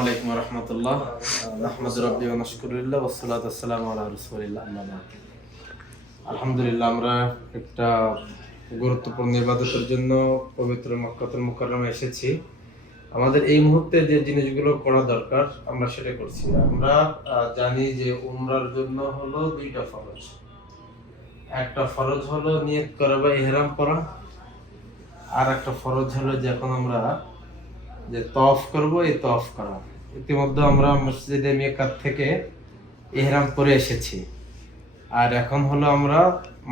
আলাইকুম রহমতুল্লাহ আহমদ ওসলাত আসসালাম আলহামদুলিল্লাহ, আমরা একটা গুরুত্বপূর্ণ ইবাদতের জন্য পবিত্র মক্কাতুল এসেছি। আমাদের এই মুহূর্তে যে জিনিসগুলো করা দরকার, আমরা সেটা করছি। আমরা জানি যে উমরার জন্য হলো দুইটা ফরজ। একটা ফরজ হলো নিয়ত করা বা ইহরাম করা, আর একটা ফরজ হলো যে এখন আমরা যে তফ করব, এই তফ করা। ইতিমধ্যে আমরা মসজিদে মেকার থেকে এহরাম করে এসেছি। আর এখন হলো আমরা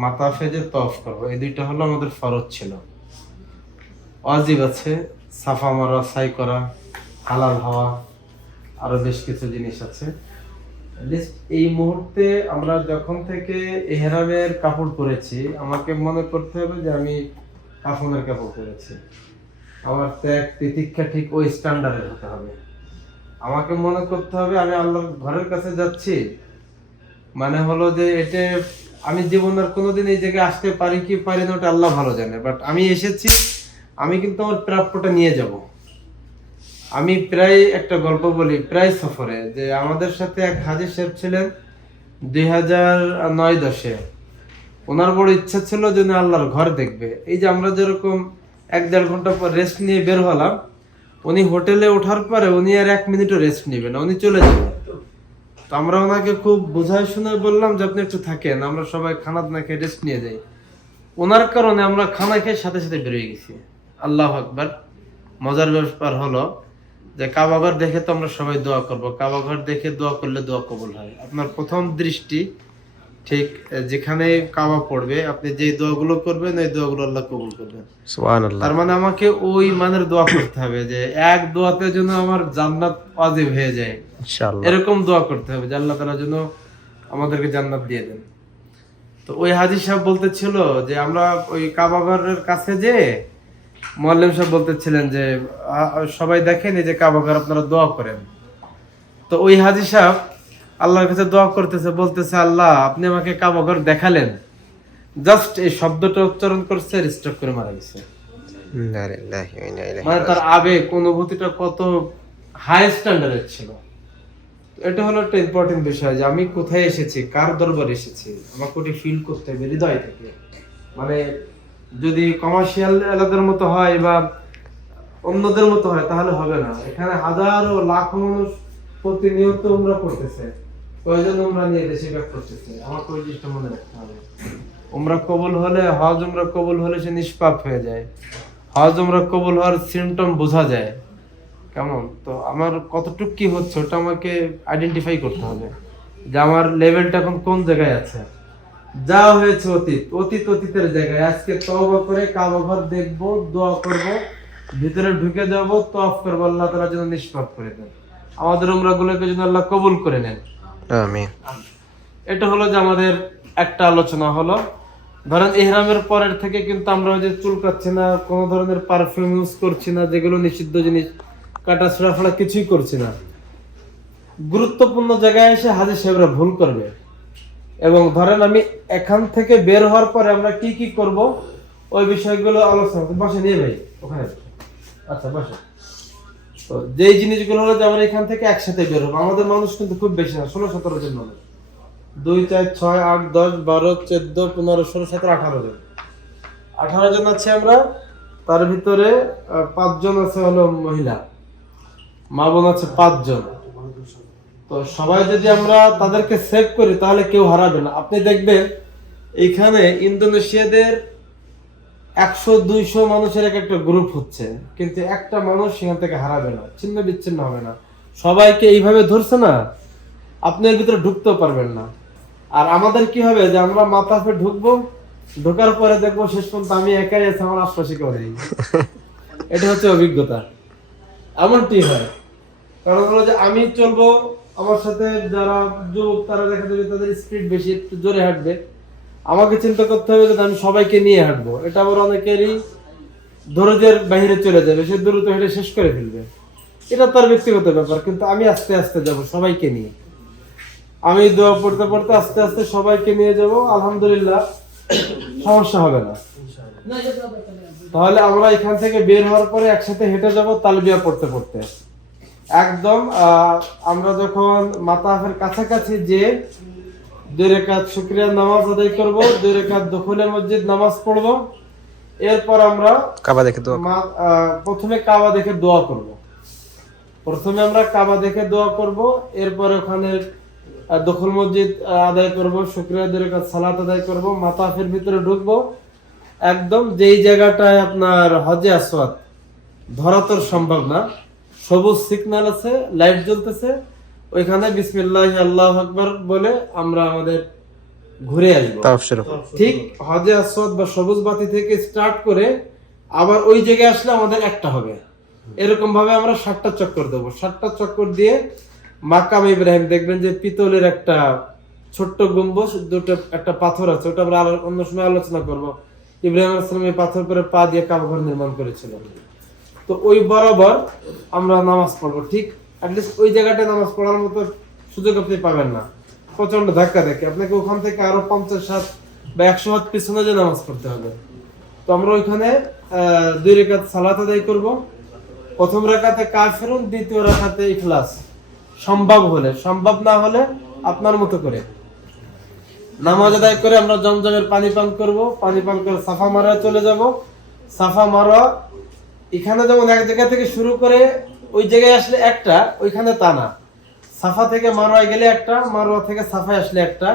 মাতাফে যে তফ করব। এই দুইটা হলো আমাদের ফরজ ছিল। ওয়াজিব আছে, সাফা মারা, সাই করা, হালাল হওয়া, আরও বেশ কিছু জিনিস আছে। এই মুহূর্তে আমরা যখন থেকে এহরামের কাপড় পরেছি, আমাকে মনে করতে হবে যে আমি কাফনের কাপড় পরেছি। আমার ত্যাগ তিতিক্ষা ঠিক ওই স্ট্যান্ডার্ডের হতে হবে। আমাকে মনে করতে হবে আমি আল্লাহর ঘরের কাছে যাচ্ছি। মানে হলো যে এটা আমি জীবনের কোনোদিন এই জায়গায় আসতে পারি কি পারি না ওটা আল্লাহ ভালো জানে। বাট আমি এসেছি, আমি কিন্তু আমার প্রাপ্যটা নিয়ে যাব। আমি প্রায় একটা গল্প বলি, প্রায় সফরে, যে আমাদের সাথে এক হাজির সাহেব ছিলেন দুই হাজার নয় দশে। ওনার বড় ইচ্ছা ছিল যে আল্লাহর ঘর দেখবে। এই যে আমরা যেরকম এক দেড় ঘণ্টা পর রেস্ট নিয়ে বের হলাম উনি হোটেলে ওঠার পরে উনি আর এক মিনিটও রেস্ট নেবেন উনি চলে যাবেন তো আমরা ওনাকে খুব বোঝায় শুনে বললাম যে, আপনি একটু থাকেন, আমরা সবাই খানা না খেয়ে রেস্ট নিয়ে যাই। ওনার কারণে আমরা খানা খেয়ে সাথে সাথে বেরিয়ে গেছি। আল্লাহ আকবার। মজার ব্যাপার হলো যে কাবাঘর দেখে তো আমরা সবাই দোয়া করব। কাবাঘর দেখে দোয়া করলে দোয়া কবুল হয়। আপনার প্রথম দৃষ্টি ঠিক যেখানে কাবা পড়বে আপনি যে দোয়াগুলো করবেন ওই দোয়াগুলো আল্লাহ কবুল করবেন। তার মানে আমাকে ওই মানের দোয়া করতে হবে যে এক দোয়াতে যেন আমার জান্নাত ওয়াজিব হয়ে যায়। এরকম দোয়া করতে হবে যে আল্লাহ তাআলা যেন আমাদেরকে জান্নাত দিয়ে দেন। তো ওই হাজির সাহেব বলতেছিল যে আমরা ওই কাবাঘরের কাছে যে মোয়াল্লিম সাহেব বলতেছিলেন যে সবাই দেখেন এই যে কাবাঘর আপনারা দোয়া করেন। তো ওই হাজি সাহেব আল্লাহর কাছে দোয়া করতেছে বলতেছে আল্লাহ আপনি আমাকে কাবাঘর দেখালেন। জাস্ট এই শব্দটা উচ্চারণ করছে রিস্টক করে মারা গেছে। মানে তার আবেগ অনুভূতিটা কত হাই স্ট্যান্ডার্ডের ছিল। এটা হলো একটা ইম্পর্টেন্ট বিষয় যে আমি কোথায় এসেছি কার দরবারে এসেছি আমাকে ওটি ফিল করতে হবে হৃদয় থেকে। মানে যদি কমার্শিয়াল এলাকার মতো হয় বা অন্যদের মতো হয় তাহলে হবে না। এখানে হাজারো লাখ মানুষ প্রতিনিয়ত আমরা করতেছে। কয়জন উমরা নিয়ে দেশে ব্যাক করতেছে? আমাকে ওই জিনিসটা মনে রাখতে হবে উমরা কবুল হলে, হজ উমরা কবুল হলে সে নিষ্পাপ হয়ে যায়। হজ উমরা কবুল হওয়ার সিমটম বোঝা যায়। কেমন? তো আমার কতটুক কি হচ্ছে ওটা আমাকে আইডেন্টিফাই করতে হবে। যে আমার লেভেলটা এখন কোন জায়গায় আছে? যা হয়েছে অতীত অতীত অতীতের জায়গায়। আজকে তওবা করে কাবা ঘর দেখব, দোয়া করব, ভিতরে ঢুকে যাব তওয়াফ করব, আল্লাহ তাআলা যেন নিষ্পাপ করে দেন। আমাদের উমরাগুলোকে যেন আল্লাহ কবুল করে নেন। আমিন। এটা হলো যে আমাদের একটা আলোচনা হলো। ধরেন ইহরামের পরের থেকে কিন্তু আমরা ওই যে চুলকাচ্ছি না, কোনো ধরনের পারফিউম ইউজ করছি না, যেগুলো নিষিদ্ধ জিনিস, কাটা ছেঁড়া ফেলা কিছুই করছি না। গুরুত্বপূর্ণ জায়গায় এসে হাজির সাহেবরা ভুল করবে। এবং ধরেন আমি এখান থেকে বের হওয়ার পরে আমরা কি কি করব, ওই বিষয়গুলো আলোচনা বসে নিয়ে ভাই, ওখানে। আচ্ছা বসে তো যেই জিনিসগুলো হলো যে আমরা এখান থেকে একসাথে বের আমাদের মানুষ কিন্তু খুব বেশি না, ষোলো সতেরো জন মানুষ। দুই, চার, ছয়, আট, দশ, বারো, চোদ্দ, পনেরো, ষোলো, সতেরো, আঠারো জন। আঠারো জন আছে আমরা, তার ভিতরে পাঁচজন আছে হলো মহিলা। মা বোন আছে পাঁচজন। তো সবাই যদি আমরা তাদেরকে সেভ করি, তাহলে কেউ হারাবে না। আপনি দেখবেন এইখানে ইন্দোনেশিয়াদের একশো দুইশো মানুষের এক একটা গ্রুপ হচ্ছে কিন্তু একটা মানুষ সেখান থেকে হারাবে না ছিন্ন বিচ্ছিন্ন হবে না। সবাইকে এইভাবে ধরছে না আপনি এর ভিতরে ঢুকতেও পারবেন না। আর আমাদের কি হবে যে আমরা মাথাফে ঢুকবো ঢোকার পরে দেখব শেষ পর্যন্ত আমি একাই আছি আমার আশপাশে কেউ নেই। এটা হচ্ছে অভিজ্ঞতা। এমনটি হয়। কারণ হলো যে আমি চলবো আমার সাথে যারা যুবক তারা দেখা যাবে তাদের স্পিড বেশি একটু জোরে হাঁটবে। আমাকে চিন্তা করতে হবে যে আমি সবাইকে নিয়ে হাঁটবো। এটা আবার অনেকেরই ধৈর্যের বাইরে চলে যাবে। সে দ্রুত হেঁটে শেষ করে ফেলবে। এটা তার ব্যক্তিগত ব্যাপার, কিন্তু আমি আস্তে আস্তে যাব সবাইকে নিয়ে। আমি দোয়া পড়তে পড়তে আস্তে আস্তে সবাইকে নিয়ে যাব, আলহামদুলিল্লাহ। সমস্যা হবে না। তাহলে আমরা এখান থেকে বের হওয়ার পরে একসাথে হেঁটে যাব তালবিয়া পড়তে পড়তে। একদম আমরা যখন মাতাফের কাছাকাছি যে দুই রেখাত শুক্রিয়া নামাজ আদায় করব দুই রেখাত দখলে মসজিদ নামাজ পড়ব। এরপর আমরা কাবা দেখে প্রথমে কাবা দেখে দোয়া করব। প্রথমে আমরা কাবা দেখে দোয়া করব এরপর ওখানে দখল মসজিদ আদায় করব শুক্রিয়া দুই রেখাত সালাত আদায় করব মাতাফের ভিতরে ঢুকবো। একদম যেই জায়গাটায় আপনার হজে আসওয়াদ ধরা তোর সম্ভব না। সবুজ সিগন্যাল আছে লাইট জ্বলতেছে। ওইখানে বিসমিল্লাহ আল্লাহ আকবার বলে আমরা আমাদের ঘুরে আসব। ঠিক হজে আসওয়াদ বা সবুজ বাতি থেকে স্টার্ট করে আবার ওই জায়গায় আসলে আমাদের একটা হবে। এরকম ভাবে আমরা সাতটা চক্কর দেবো। সাতটা চক্কর দিয়ে মাকাম ইব্রাহিম দেখবেন যে পিতলের একটা ছোট্ট গম্বুজ দুটো একটা পাথর আছে ওটা আমরা অন্য সময় আলোচনা করব। ইব্রাহিম আসলাম এই পাথর করে পা দিয়ে কাবাঘর নির্মাণ করেছিল। তো ওই বরাবর আমরা নামাজ পড়ব ঠিক? অ্যাটলিস্ট ওই জায়গাটায় নামাজ পড়ার মতো সুযোগ আপনি পাবেন না। প্রচণ্ড ধাক্কা দেখে। আপনাকে ওখান থেকে আরও পঞ্চাশ হাত বা একশো হাত পিছনে যে নামাজ পড়তে হবে। তো আমরা ওইখানে দুই রেখাত সালাত আদায় করব। প্রথম রেখাতে কাফেরুন দ্বিতীয় রেখাতে ইখলাস। সম্ভব হলে, সম্ভব না হলে আপনার মতো করে। নামাজ আদায় করে আমরা জমজমের পানি পান করব। পানি পান করে সাফা মারা চলে যাব। সাফা মারা এখানে যেমন এক জায়গা থেকে শুরু করে ওই জায়গায় আসলে একটা, ওইখানে তা না। সাফা থেকে মারোয়ায় গেলে একটা, মারোয়া থেকে সাফায় আসলে একটা,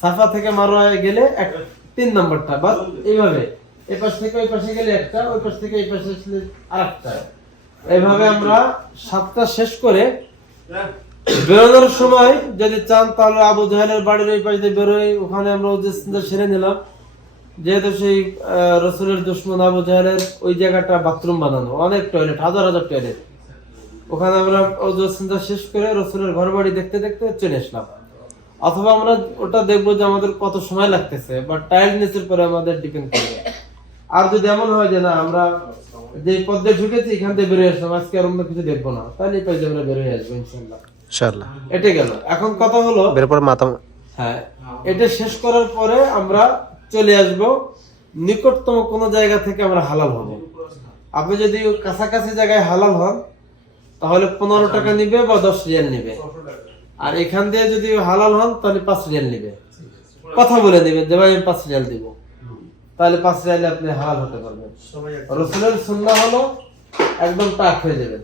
সাফা থেকে মারোয়ায় গেলে এক তিন নম্বরটা, বাস এইভাবে। এই পাশ থেকে ওই পাশে গেলে একটা, ওই পাশ থেকে এই পাশে আসলে আরেকটা। এইভাবে আমরা সাতটা শেষ করে বেরোনোর সময় যদি চান, তাহলে আবু জাহেলের বাড়ির ওই পাশ দিয়ে বেরোই। ওখানে আমরা ওদের চিন্তা সেরে নিলাম। যেহেতু সেই রসুলের দুশ্মন আবু জাহেলের ওই জায়গাটা বাথরুম বানানো, অনেক টয়লেট হাজার হাজার টয়লেট ওখানে আমরা চিন্তা শেষ করে রসুলের ঘর বাড়ি দেখতে দেখতে চলে আসলাম। অথবা আমরা ওটা দেখব যে আমাদের কত সময় লাগতেছে বা টায়ার্ডনেসের পরে আমাদের ডিপেন্ড করবে। আর যদি এমন হয় যে না আমরা যে পদ্মে ঢুকেছি এখান থেকে বেরিয়ে আসলাম আজকে আর অন্য কিছু দেখব না তাহলে এই পাশে আমরা বেরিয়ে আসব ইনশাল্লাহ এটা গেল। এখন কথা হলো বের পর মাথা হ্যাঁ এটা শেষ করার পরে আমরা চলে আসব। নিকটতম কোনো জায়গা থেকে আমরা হালাল হব। আপনি যদি কাছাকাছি জায়গায় হালাল হন তাহলে পনেরো টাকা নিবে বা দশ রিয়াল নিবে। আর এখান দিয়ে যদি হালাল হন তাহলে পাঁচ রিয়াল নিবে। কথা বলে দিবেন যে ভাই আমি পাঁচ রিয়াল দিব। তাহলে পাঁচ রিয়ালে আপনি হালাল হতে পারবেন। রসুলের সুন্নাহ হলো একদম টাক হয়ে যাবেন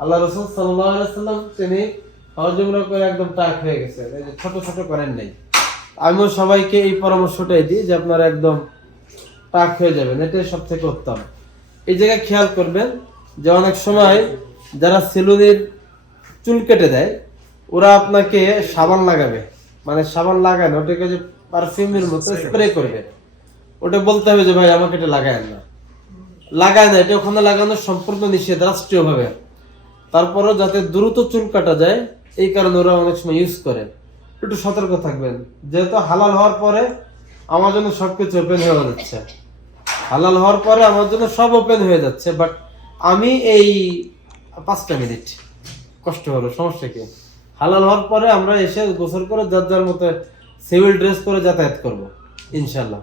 আল্লাহ রসুল সাল্লাম তিনি হজ উমরা করে একদম টাক হয়ে গেছে। ছোট ছোট করেন নাই। আমিও সবাইকে এই পরামর্শটাই দিই যে আপনারা একদম টাক হয়ে যাবেন। এটাই সব থেকে উত্তম। এই জায়গায় খেয়াল করবেন যে অনেক সময় যারা সেলুনের চুল কেটে দেয় ওরা আপনাকে সাবান লাগাবে। মানে সাবান লাগায় না ওটাকে যে পারফিউমের মতো স্প্রে করবে। ওটা বলতে হবে যে ভাই আমাকে এটা লাগায় না। লাগায় না এটা ওখানে লাগানো সম্পূর্ণ নিষেধ রাষ্ট্রীয় ভাবে তারপরও যাতে দ্রুত চুল কাটা যায় এই কারণে ওরা অনেক সময় ইউজ করে। একটু সতর্ক থাকবেন। যেহেতু হালাল হওয়ার পরে আমার জন্য সবকিছু ওপেন হয়ে যাচ্ছে। হালাল হওয়ার পরে আমার জন্য সব ওপেন হয়ে যাচ্ছে বাট আমি এই পাঁচটা মিনিট। কষ্ট হলো, সমস্যা কি? হালাল হওয়ার পরে আমরা এসে গোসল করে যার যার মতো সিভিল ড্রেস পরে যাতায়াত করব ইনশাল্লাহ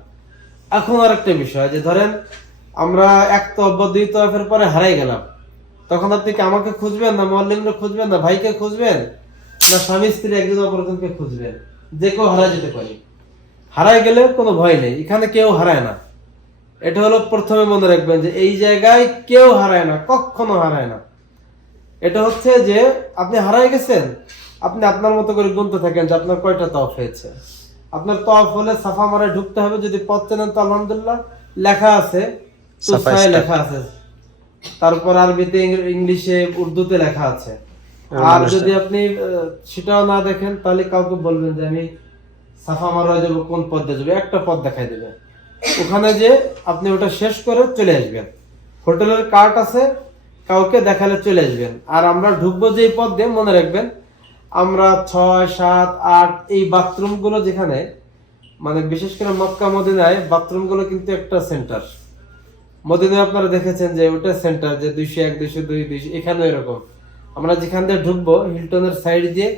এখন আর একটা বিষয়, যে ধরেন আমরা এক বা দুই তফের পরে হারাই গেলাম। তখন আপনি কি আমাকে খুঁজবেন না মল্লিমরা খুঁজবেন না ভাইকে খুঁজবেন? না স্বামী স্ত্রী একজন অপরজনকে খুঁজবেন? যে কেউ হারা যেতে পারে। হারাই গেলে কোনো ভয় নেই, এখানে কেউ হারায় না। এটা হলো প্রথমে মনে রাখবেন যে এই জায়গায় কেউ হারায় না, কখনো হারায় না। এটা হচ্ছে যে আপনি হারাই গেছেন আপনি আপনার মতো করে গুনতে থাকেন যে আপনার কয়টা তফ হয়েছে। আপনার তফ হলে সাফা মারায় ঢুকতে হবে যদি পথ চেনেন তো আলহামদুলিল্লাহ। লেখা আছে। লেখা আছে। তারপর আরবিতে ইংলিশে উর্দুতে লেখা আছে। আর যদি আপনি সেটাও না দেখেন তাহলে কাউকে বলবেন যে আমি সাফা মারা যাব কোন পথে যাব? একটা পথ দেখাই দেবে। ওখানে যে আপনি ওটা শেষ করে চলে আসবেন। হোটেলের কার্ট আছে কাউকে দেখালে চলে আসবেন। আর আমরা ঢুকবো যে পথ দিয়ে মনে রাখবেন, আমরা ছয়, সাত, আট, এই বাথরুমগুলো যেখানে মানে বিশেষ করে মক্কা, মদিনায় বাথরুমগুলো কিন্তু একটা সেন্টার। মদিনায় আপনারা দেখেছেন যে ওটা সেন্টার, যে দুইশো এক, দুইশো দুই, দুইশো, এখানেও এরকম। আমরা যেখান দিয়ে ঢুকবো, হিলটনের সাইড দিয়ে,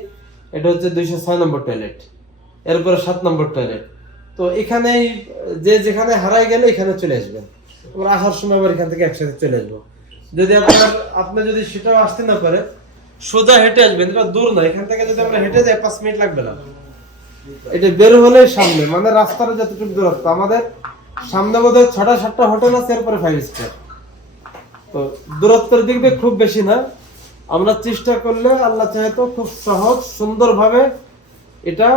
এটা হচ্ছে দুইশো ছয় নম্বর টয়লেট, এরপরে সাত নম্বর টয়লেট। তো এখানেই, যে যেখানে হারাই গেলে এখানে চলে আসবেন। আমরা আসার সময় আবার এখান থেকে একসাথে চলে আসব। যদি আপনার আপনি যদি সেটাও আসতে না পারে সোজা হেঁটে আসবেন, এটা দূর না, এখান থেকে যদি আমরা হেঁটে যাই, পাঁচ মিনিট লাগবে না। এটা বের হলে সামনে মানে রাস্তার যতটুকু দূরত্ব, আমাদের সামনে বোধ হয় ছটা, সাতটা হোটেল আছে, এরপরে ফাইভ স্টার তো দূরত্বের দিক দিয়ে খুব বেশি না। আমরা চেষ্টা করলে আল্লাহ চাহে তো খুব সহজ, সুন্দরভাবে এটা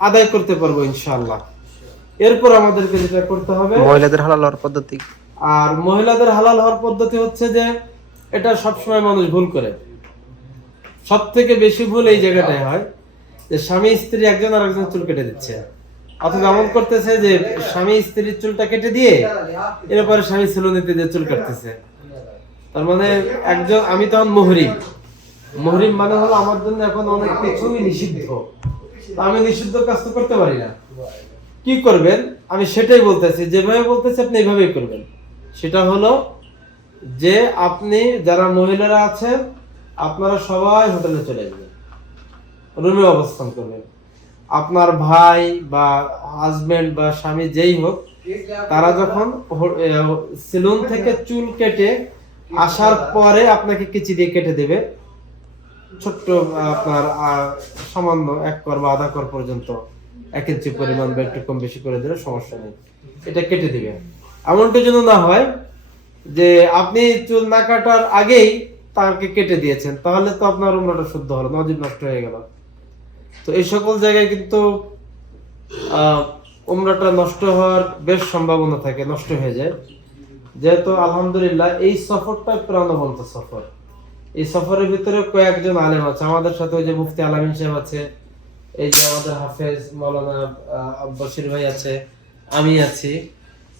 আদায় করতে পারব, ইনশাআল্লাহ। এরপর আমাদেরকে যেটা করতে হবে মহিলাদের হালাল পদ্ধতি। আর মহিলাদের হালাল হওয়ার পদ্ধতি হচ্ছে যে এটা সবসময় মানুষ ভুল করে। সব থেকে বেশি ভুল এই জায়গাটায় হয় যে স্বামী স্ত্রী একজন আর একজন চুল কেটে দিচ্ছে। অথবা এমন করতেছে যে স্বামী স্ত্রীর চুলটা কেটে দিয়ে এরপরে স্বামী সেলুনিতে দিয়ে চুল কাটতেছে। তার মানে একজন, আমি তখন মহরিম। মহরিম মানে হলো আমার জন্য এখন অনেক কিছুই নিষিদ্ধ। আমি নিষিদ্ধ কাজ তো করতে পারি না। কি করবেন? আমি সেটাই বলতেছি, যেভাবে বলতেছি আপনি এইভাবেই করবেন। সেটা হলো যে আপনি যারা মহিলারা আছেন, আপনারা সবাই হোটেলে চলে যাবেন। রুমে অবস্থান করবেন। আপনার ভাই বা হাজবেন্ড বা স্বামী যেই হোক, তারা যখন সেলুন থেকে চুল কেটে আসার পরে আপনাকে কিচি দিয়ে কেটে দেবে। ছোট্ট আপনার সামান্য এক কর বা আধা কর পর্যন্ত এক ইঞ্চি পরিমাণ বা একটু কম বেশি করে দিলে সমস্যা নেই। এটা কেটে দিবে এমনটা যেন না হয় যে আপনি চুল না কাটার আগেই তাকে কেটে দিয়েছেন। তাহলে তো আপনার উমরাটা শুদ্ধ হলো নজিব নষ্ট হয়ে গেল। তো এই সকল জায়গায় কিন্তু উমরাটা নষ্ট হওয়ার বেশ সম্ভাবনা থাকে, নষ্ট হয়ে যায়। যেহেতু আলহামদুলিল্লাহ এই সফরটা প্রাণবন্ত সফর। এই সফরের ভিতরে কয়েকজন আলেম আছে। আমাদের সাথে ওই যে মুফতি আলামিন সাহেব আছে, এই যে আমাদের হাফেজ মৌলানা বশির ভাই আছে, আমি আছি।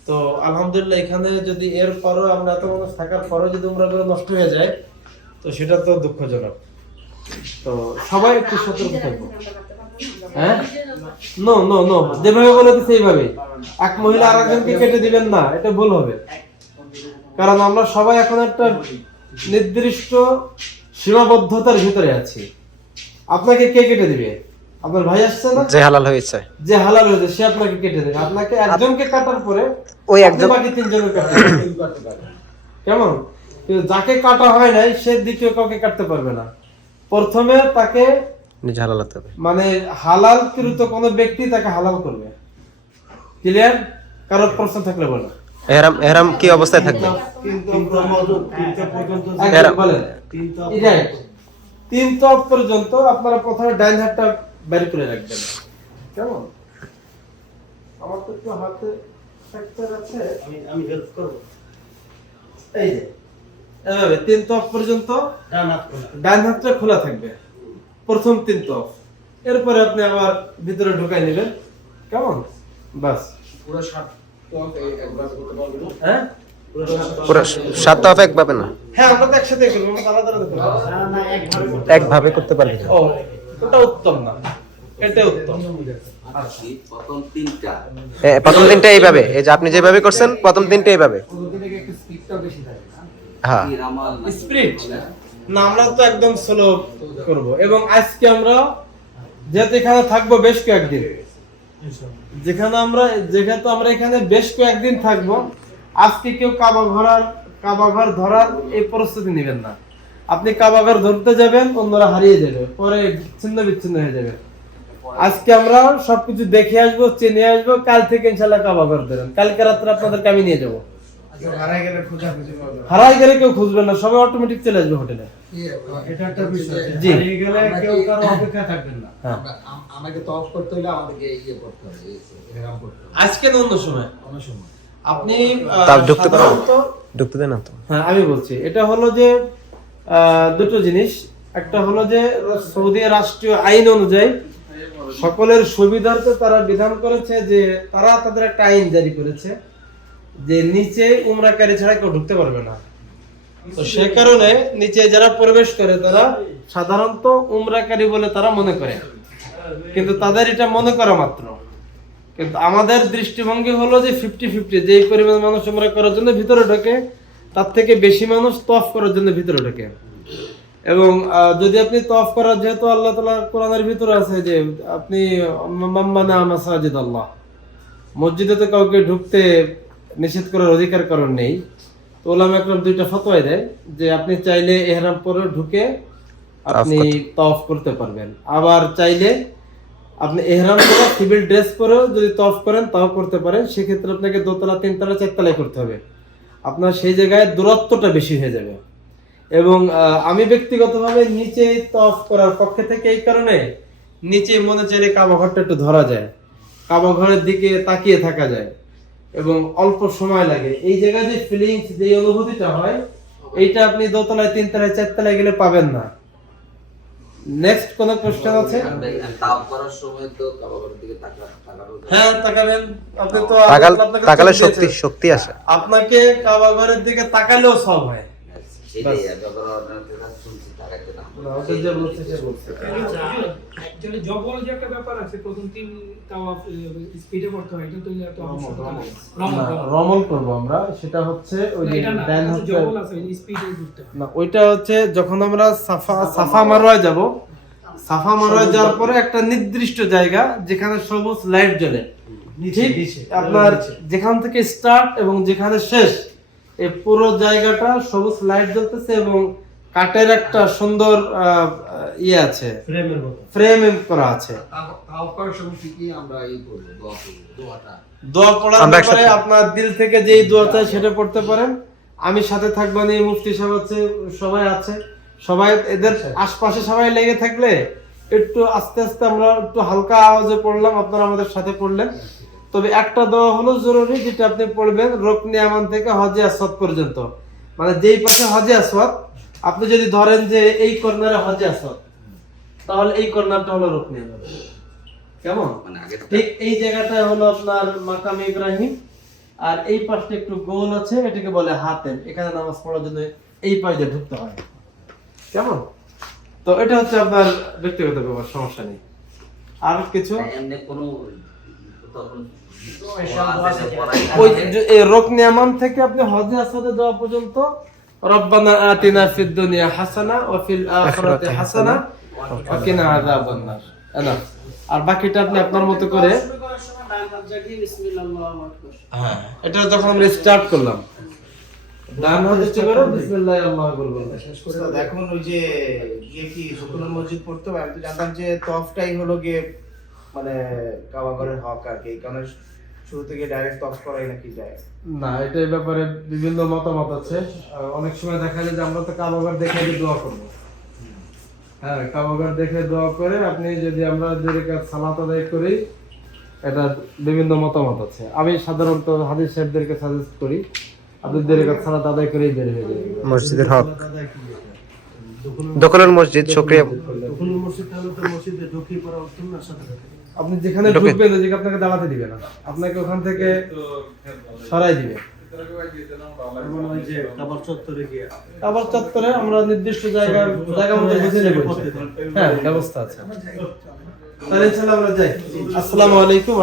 তো আলহামদুলিল্লাহ এখানে যদি এর পরও আমরা এত মানুষ থাকার পরও যদি উমরা করে নষ্ট হয়ে যায় তো সেটা তো দুঃখজনক। তো সবাই একটু সতর্ক থাকব হ্যাঁ? নো নো নো যেভাবে বলে দিচ্ছে এইভাবে এক মহিলা আর একজনকে কেটে দিবেন না এটা ভুল হবে। কারণ আমরা সবাই এখন একটা নির্দিষ্ট সীমাবদ্ধতার ভিতরে আছি। আপনাকে কে কেটে দিবে? আপনার ভাই আসছে না? যে হালাল হয়েছে। যে হালাল হয়েছে সে আপনাকে কেটে দেবে। আপনাকে একজনকে কাটার পরে ওই একজন। কেমন? কিন্তু যাকে কাটা হয় নাই সে দ্বিতীয় কাউকে কাটতে পারবে না। প্রথমে তাকে মানে হালাল কৃত কোনো ব্যক্তি তাকে হালাল করবে। ক্লিয়ার কারোর প্রশ্ন থাকলে বলো। এহরাম এহরাম কি অবস্থায় থাকবে? একদম এরা- বলেন। Right. তিন তপ পর্যন্ত আপনারা প্রথমে ডাইন হাতটা বের করে রাখবেন। কেমন? আমার তো একটু হাতে ফ্র্যাকচার আছে? আমি আমি হেল্প করব। এই যে এভাবে তিন তপ পর্যন্ত ডান হাত খোলা। ডান হাতটা খোলা থাকবে। প্রথম তিন তপ এরপরে আপনি আবার ভিতরে ঢুকাই নেবেন। কেমন? বাস। পুরো ষাট টপ একবার করতে পারবে হ্যাঁ? পুরো সাত তফ একভাবে না? হ্যাঁ আমরা তো একসাথে করব আমরা আলাদা আলাদা না না একভাবে করতে একভাবে পারবে। ও ওটা উত্তম না। এটা উত্তম। প্রথম দিনটা এইভাবে। এই যে আপনি যেভাবে করছেন প্রথম দিনটা এইভাবে। হ্যাঁ? স্পিরিট না আমরা তো একদম স্লো করব। এবং আজকে আমরা যেহেতু এখানে থাকব বেশ কয়েকদিন যেখানে আমরা যেহেতু আমরা এখানে বেশ কয়েকদিন থাকব আজকে কেউ কাবা ঘোরার কাবা ঘর ধরার এই প্রস্তুতি নেবেন না। আপনি কাবা ঘর ধরতে যাবেন অন্যরা হারিয়ে যাবে পরে ছিন্ন বিচ্ছিন্ন হয়ে যাবে। আজকে আমরা সবকিছু দেখে আসব চেনে আসব কাল থেকে ইনশাল্লাহ কাবা ঘর ধরেন কালকে রাত্রে আপনাদেরকে আমি নিয়ে যাব। হারাই গেলে কেউ খুঁজবে না সবাই অটোমেটিক চলে আসবে হোটেলে। এটা একটা বিষয় জি। হারিয়ে গেলে কেউ কারও অপেক্ষা থাকবেন না। হ্যাঁ। ইয়ে করতে হবে এরকম করতে হবে। আজকে অন্য সময়। আপনি ঢুকতে ঢুকতে দেন না তো। হ্যাঁ আমি বলছি এটা হলো যে আহ, দুটো জিনিস। একটা হলো যে সৌদি রাষ্ট্রীয় আইন অনুযায়ী সকলের সুবিধার্থে তারা বিধান করেছে যে তারা তাদের একটা আইন জারি করেছে যে নিচে উমরাকারী ছাড়া কেউ ঢুকতে পারবে না। তো সে কারণে নিচে যারা প্রবেশ করে তারা সাধারণত উমরাকারী বলে তারা মনে করে। কিন্তু তাদের এটা মনে করা মাত্র। কিন্তু আমাদের দৃষ্টিভঙ্গি হলো যে ফিফটি ফিফটি যেই পরিমাণ মানুষ উমরা করার জন্য ভিতরে ঢোকে, তার থেকে বেশি মানুষ তফ করার জন্য ভিতরে ঢোকে। এবং যদি আপনি তফ করার যেহেতু আল্লাহ তালা কোরআনের ভিতরে আছে যে আপনি মাম্মানা মাসাজিদ আল্লাহ। মসজিদে তো কাউকে ঢুকতে নিষেধ করার অধিকার কারণ নেই। তো ওলাম একরম দুইটা ফতোয়াই দেয় যে আপনি চাইলে এহরাম পরে ঢুকে আপনি তফ করতে পারবেন। আবার চাইলে আপনি এহরাম করে সিভিল ড্রেস পরেও যদি তফ করেন তাও করতে পারেন। সেক্ষেত্রে আপনাকে দোতলা তিনতলা চারতলায় করতে হবে। আপনার সেই জায়গায় দূরত্বটা বেশি হয়ে যাবে। এবং আমি ব্যক্তিগতভাবে নিচে তফ করার পক্ষে থেকে এই কারণে নিচে মনে চাইলে কাবা ঘরটা একটু ধরা যায়। কাবা ঘরের দিকে তাকিয়ে থাকা যায় এবং অল্প সময় লাগে। এই জায়গায় যে ফিলিংস যে অনুভূতিটা হয় এইটা আপনি দোতলায় তিনতলায় চারতলায় গেলে পাবেন না। নেক্সট কোন কোশ্চেন আছে? তাপ করার সময় তো কাবাগরের দিকে তাকা তাকানো যায়। হ্যাঁ তাকাবেন। আপনি তো তাকালে শক্তি শক্তি আসে। আপনাকে কাবা ঘরের দিকে তাকালেও সব হয়। জবল যে একটা ব্যাপার আছে প্রথম তিন তাওয়াফ স্পিডে করতে হয় এটা তো এত আবশ্যকতা নেই রমল। না, রমল। রমল করব আমরা। সেটা হচ্ছে ওই যে এটা না জবল আছে স্পিডে করতে ওইটা হচ্ছে যখন আমরা সাফা সাফা মারোয়া। যাব। সাফা মারোয়া যাওয়ার পরে একটা নির্দিষ্ট জায়গা যেখানে সবুজ লাইট জ্বলে। ঠিক আপনার যেখান থেকে স্টার্ট এবং যেখানে শেষ। এই পুরো জায়গাটা সবুজ লাইট জ্বলতেছে এবং কাঠের একটা সুন্দর আহ, ইয়ে আছে। ফ্রেমের মতো। ফ্রেম করা আছে। তাও করার সময় ঠিকই আমরা এই করব দোয়া দোয়াটা। দোয়া পড়ার আমরা একসাথে- আপনার দিল থেকে যেই দোয়া চাই সেটা পড়তে পারেন। আমি সাথে থাকব নি মুফতি সাহেব আছে সবাই আছে। সবাই এদের আশপাশে সবাই লেগে থাকলে একটু আস্তে আস্তে আমরা একটু হালকা আওয়াজে পড়লাম আপনারা আমাদের সাথে পড়লেন। তবে একটা দোয়া হলো জরুরি যেটা আপনি পড়বেন রোকনি আমান থেকে হজে আসওয়াদ পর্যন্ত। মানে যেই পাশে হজে আসওয়াদ আপনি যদি ধরেন যে এই কর্নারে হজে আসওয়াদ তাহলে এই কর্নারটা হলো রোকনি আমান কেমন? মানে ঠিক এই জায়গাটা হলো আপনার মাকাম ইব্রাহিম আর এই পাশটা একটু গোল আছে এটাকে বলে হাতেম। এখানে নামাজ পড়ার জন্য এই পাশ দিয়ে ঢুকতে হয়। কেমন? তো এটা হচ্ছে আপনার ব্যক্তিগত ব্যাপার সমস্যা নেই। আর কিছু? এমনি কোনো তখন ওই রোকনি আমান থেকে আপনি হজে আসাদে যাওয়া পর্যন্ত রব্বানা আতিনা ফিদ দুনিয়া হাসানা ওয়া ফিল আখিরাতি হাসানা ওয়া কিনা আযাবান আর বাকিটা আপনি আপনার মতো করে হ্যাঁ এটা যখন আমরা স্টার্ট করলাম ডান হাতে চেয়ে করে বিসমিল্লাহ আল্লাহু আকবার বলতে উস্তাদ, এখন ওই যে গিয়ে কি শুকনো মসজিদ পড়তে আমি তো জানতাম যে তফটাই হলো গিয়ে মানে কাবাগরের হক আর কি কারণে শুরু থেকে ডাইরেক্ট তফ করাই নাকি যায়? না এটা এই ব্যাপারে বিভিন্ন মতামত আছে। অনেক সময় দেখা যায় যে আমরা তো কাবাগার দেখে দোয়া করব। হ্যাঁ কাবাগার দেখে দোয়া করে আপনি যদি আমরা রেখাত সালাত আদায় করি এটা বিভিন্ন মতামত আছে। আমি সাধারণত হাদিস সাহেবদেরকে সাজেস্ট করি আপনি রেখাত সালাত আদায় করেই বের হয়ে যাবেন মসজিদের হক। দখলের মসজিদ সক্রিয় মসজিদ তাহলে তো মসজিদে ঢুকিয়ে পড়া উত্তম না সাথে সাথে। আপনি যেখানে ঢুকবেন ওই আপনাকে দাঁড়াতে দিবে না। আপনাকে ওখান থেকে সরাই দিবে। চত্বরে আমরা নির্দিষ্ট জায়গা জায়গা হ্যাঁ, ব্যবস্থা আছে। আসসালামু আলাইকুম